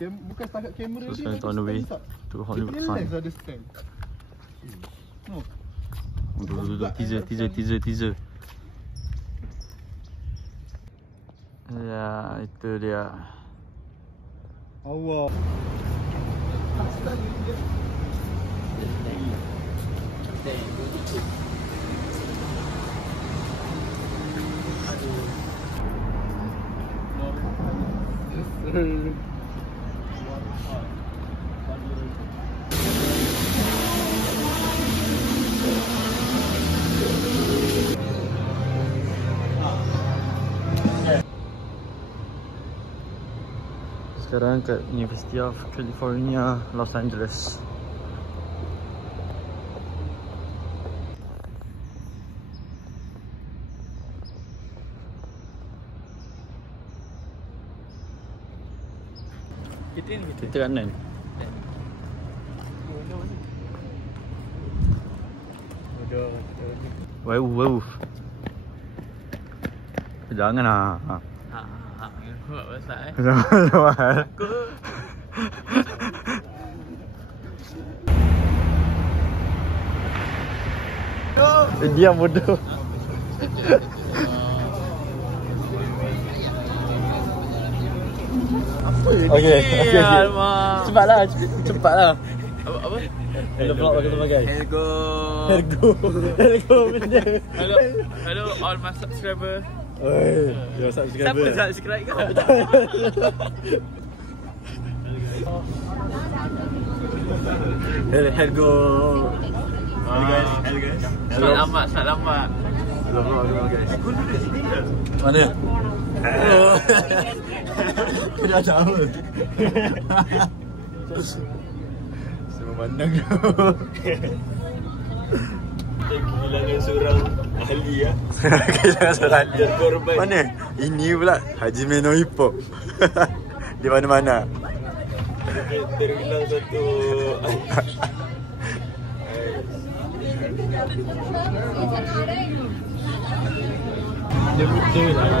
Bukan setakat kamera So dia. sekarang kita on the way to Hollywood Dia Sign. lens ada stand. Dulu teaser. Ya, itu dia. Allah. Sekarang kat University of California, Los Angeles. Kita kanan. Wow. Jangan lah. Buat pasal Jangan. Diam bodoh. apa ni? Okay. Alamak. Cepatlah. Apa? Kita vlog bagi bagai. Hello benda. Hello all my subscriber. Oi, your subscriber. Siapa subscribe kau? Hello. Hello guys. Selamat lambat. Hello guys. Aku duduk sini ke? Mana? Kau dah tahu. Semua pandang kau. Kehilangan seorang ahli ya. Kehilangan seorang ahli. Korban. Mana? Ini pula Haji Meno Hippo. Di mana-mana. Terhilang satu. Dia betul lah.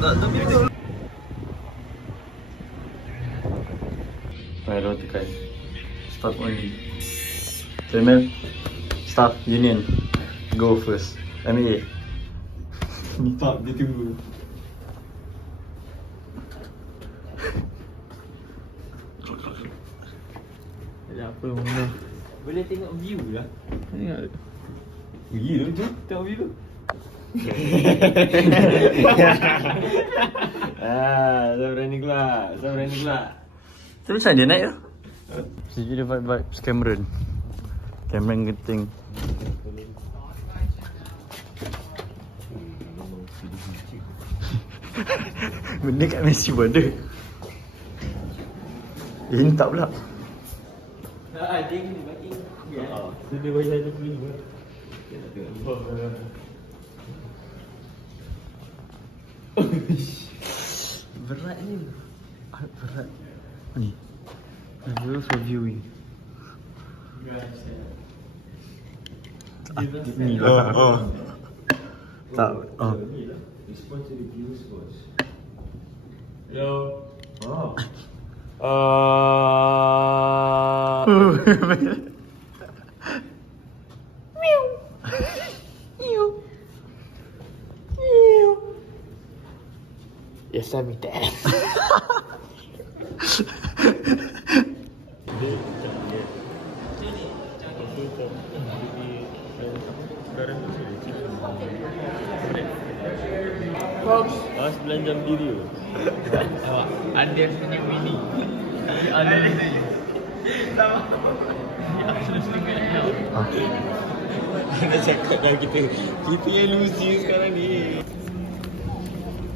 Tak betul. Hello tekan. Start only. Female staff union go first. MA. Tak, dia tunggu. Ada apa mana? Boleh tengok view lah. Tengok. Pergi tu, jom tengok view tu. Saya berani keluar. Tapi macam dia naik tu? Sini dia vibes Cameron. Cameron genting. Benda kat Messi pun ada. Hintak pula. Dia bayar RM25. Berat ni. Berat. Ni. Review for viewing. Ni lah. Tak. Respond to the viewers first. Hello. Yes, I'm dead. Mas belanjam diri tu. Ada senyum ini. Ada senyum. Nak cakap dah kita yang loser sekarang ni.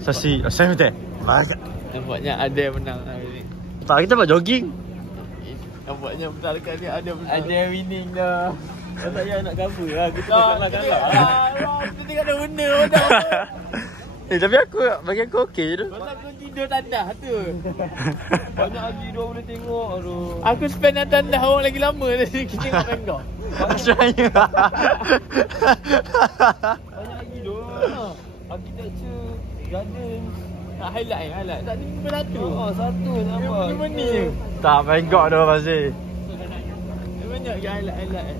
Sasi, saya betul. Banyak. Nampaknya ada yang menang hari ni. Tak, kita buat jogging. Nampaknya bentar kali ada menang. Ada yang winning dah. Kau tak payah nak cover lah. Kita kalah. Kita tengok ada benda dah. Tapi bagi aku okey je tu. Pasal aku tidur tandas tu. Banyak lagi dia boleh tengok. Aduh. Aku spend tandas orang lagi lama dari kita tengok kau. Asyiknya. Banyak lagi dia. Architecture, garden. Nak highlight. Tadi pun satu. Satu nampak. Cuma ni je. Tak bengkok tu masih. Banyak yang highlight.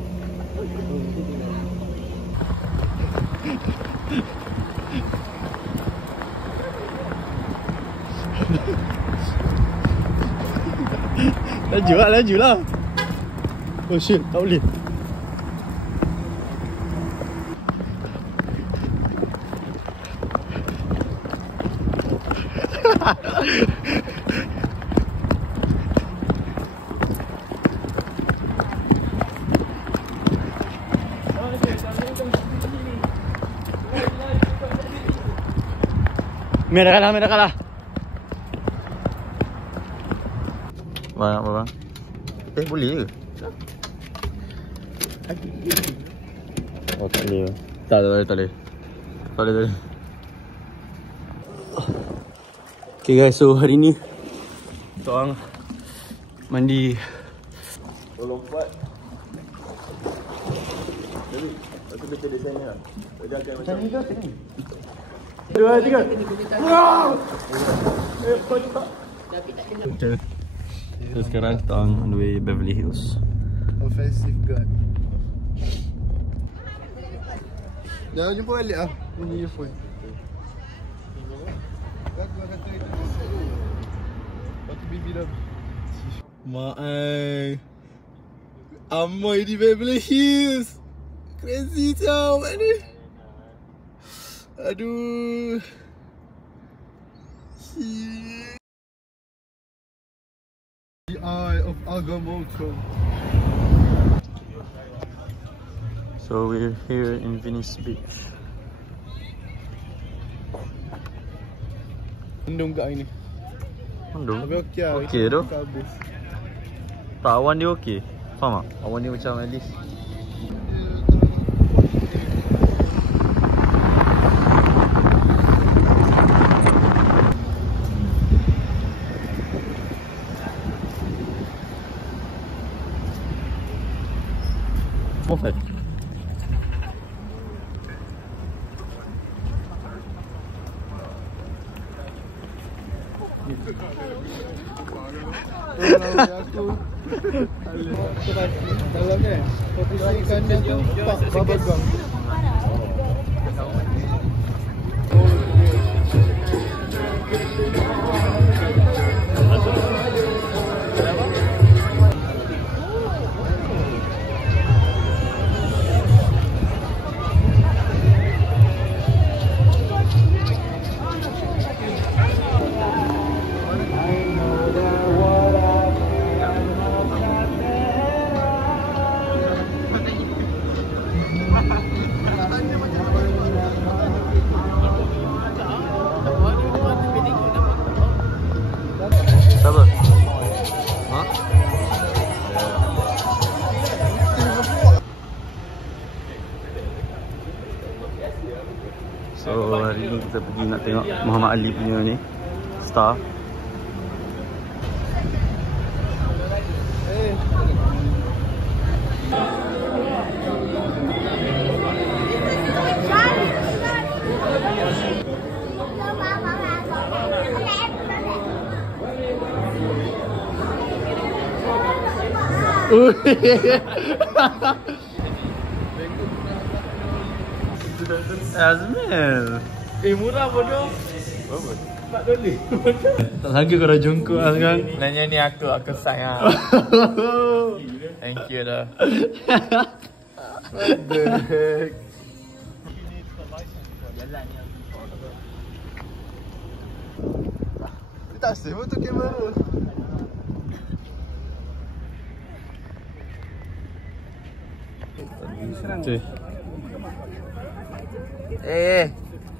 Laju lah. Oh shit, tak boleh. Merah kalah. Bang, apa bang? Boleh ke? Oh, tak boleh. Tak boleh. Okay guys, so hari ni kita orang mandi. Lompat. Jadi, aku baca desain ni lah. Dia akan macam ni ke? 2, 3. Wow! Okay. So sekarang kita orang on the way Beverly Hills. Offensive guard. Jangan jumpa balik lah. Bunyi earphone. Aku kata itu. Lepas tu bibi dah. Mak Amoy di Beverly Hills. Crazy tau mak ni. Aduh. The Eye of Agamotto. So we're here in Venice Beach. Mendung kat hari ni. Mendung? Tapi okey lah. Okey tu. Kabus. Tak, awan dia okey. Faham tak? Awan dia macam at least. Perfect. Aku dalam kan ikan dia tu bubble gum. Siapa? Ha? So hari ni kita pergi nak tengok Muhammad Ali punya ni Star. Azmil. Murah bodoh. Berapa? $4. Tak sangka kau dah jongkok lah sekarang. Nanya ni aku sayang. Thank you dah. What the heck? Dia tak save pun tu kamera. Okay.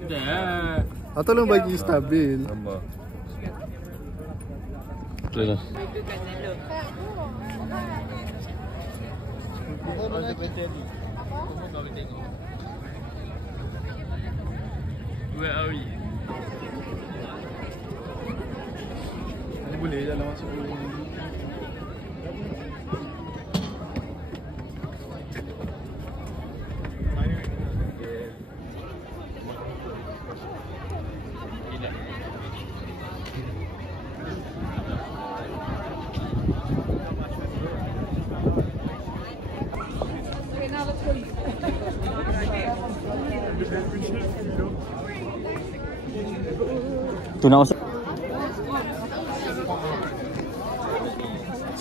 Dah. Tolong bagi stabil. Okay lah. Where are we? Ini boleh jalan masuk. Tu nak masuk.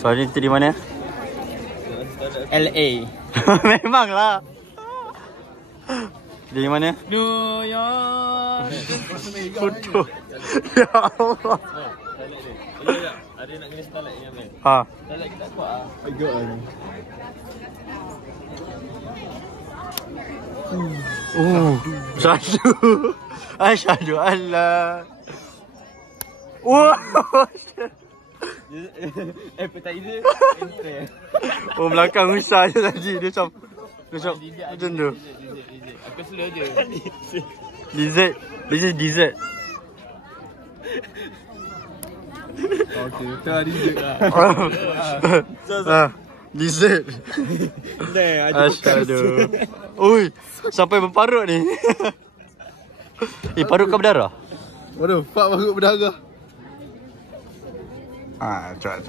Soalnya kita di mana? LA. Memanglah. Di mana? New York. Bodoh. Ya Allah. Ada nak kena starlight ni Amir. Ha. Starlight kita kuat ah. Syahdu. Asyhadu alla. Wah. Appetizer. Oh belakang Usha je tadi. Dia macam macam tu. Aku slow je. Dessert. This is dessert. Okay, kita ada dessert Ah, lah. dessert. Asyhadu. Oi, sampai berparut ni. Parut kau berdarah? Waduh, Pak baru berdarah. Cak.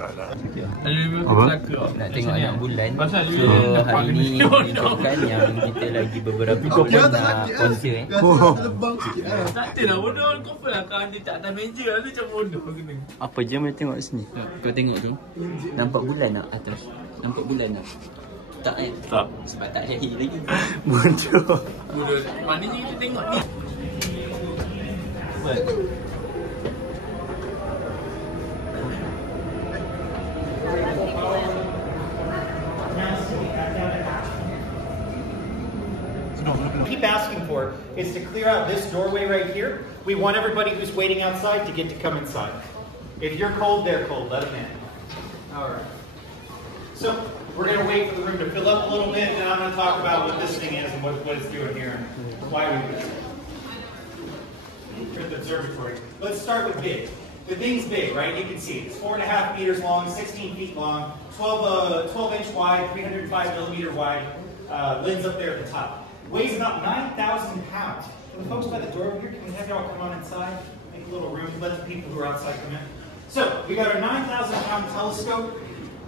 Nak tengok anak bulan. So hari ni menunjukkan yang kita lagi beberapa bulan nak konser Lebang sikit lah. Tak ada lah bodoh. Kau pun lah kalau dia tak atas meja lah. Dia macam bodoh kena. Apa je boleh tengok sini? Kau tengok tu. Nampak bulan tak atas? Nampak bulan tak? Tak kan? Tak. Sebab tak ada air lagi. Bodoh. Bodoh. Maknanya kita tengok ni. Keep asking for is to clear out this doorway right here. We want everybody who's waiting outside to get to come inside. If you're cold, they're cold. Let them in. All right. So we're going to wait for the room to fill up a little bit, and then I'm going to talk about what this thing is and what it's doing here and why we do it. Here's the observatory. Let's start with big. The thing's big, right? You can see it's 4.5 meters long, 16 feet long, 12-inch wide, 305 millimeter wide. Lens up there at the top. Weighs about 9,000 pounds. Can the folks by the door over here, can we have y'all come on inside? Make a little room, let the people who are outside come in. So, we got our 9,000 pound telescope.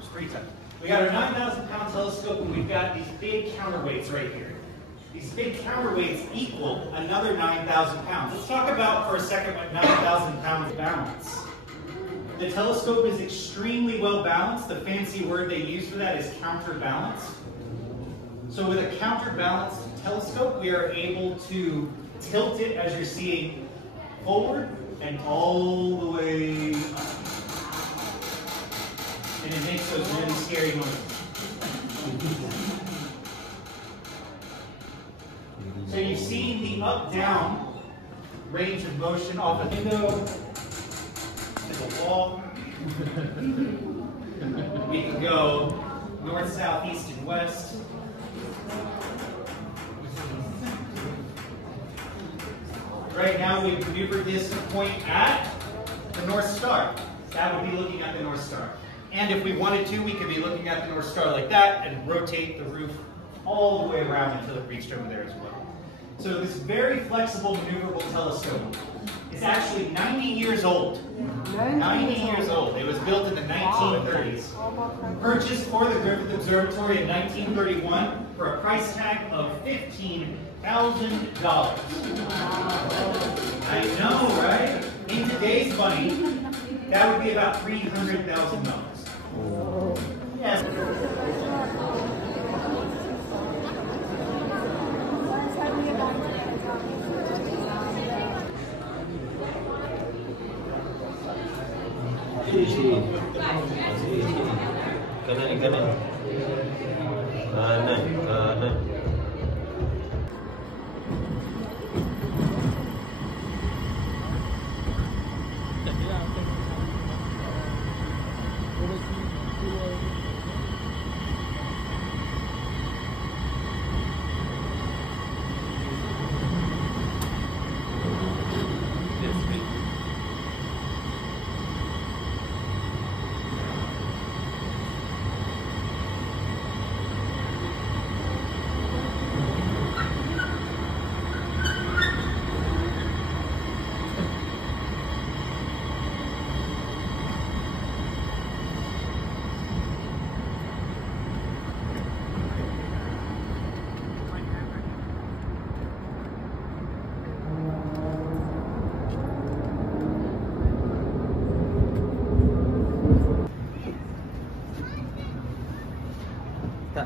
Screen time. We got our 9,000 pound telescope, and we've got these big counterweights right here. These big counterweights equal another 9,000 pounds. Let's talk about for a second what 9,000 pounds balance. The telescope is extremely well balanced. The fancy word they use for that is counterbalance. So with a counterbalanced telescope, we are able to tilt it as you're seeing forward and all the way up. And it makes those really scary noises. So you see the up-down range of motion off the window to the wall. We can go north, south, east, and west. Right now we've maneuvered this to point at the North Star. That would be looking at the North Star. And if we wanted to, we could be looking at the North Star like that and rotate the roof all the way around until it reached over there as well. So this very flexible, maneuverable telescope is actually 90 years old. 90 years old. It was built in the 1930s. Purchased for the Griffith Observatory in 1931 for a price tag of $15,000. I know, right? In today's money, that would be about $300,000. Yes. Kanan.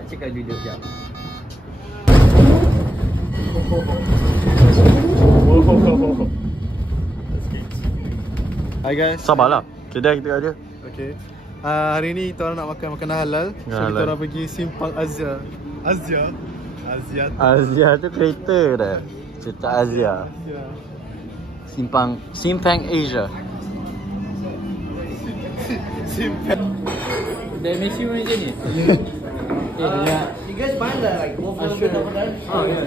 cakap duduk jap. Hi guys. Sabarlah. Kedai kita ada. Okay. Hari ni kita orang nak makan makanan halal. So Halal. kita orang pergi Simpang Azia. Azia Azia tu kereta dah. Cerita Azia. Simpang Asia. Dah mesti macam ni. You guys find that like both of them over there? Oh yeah,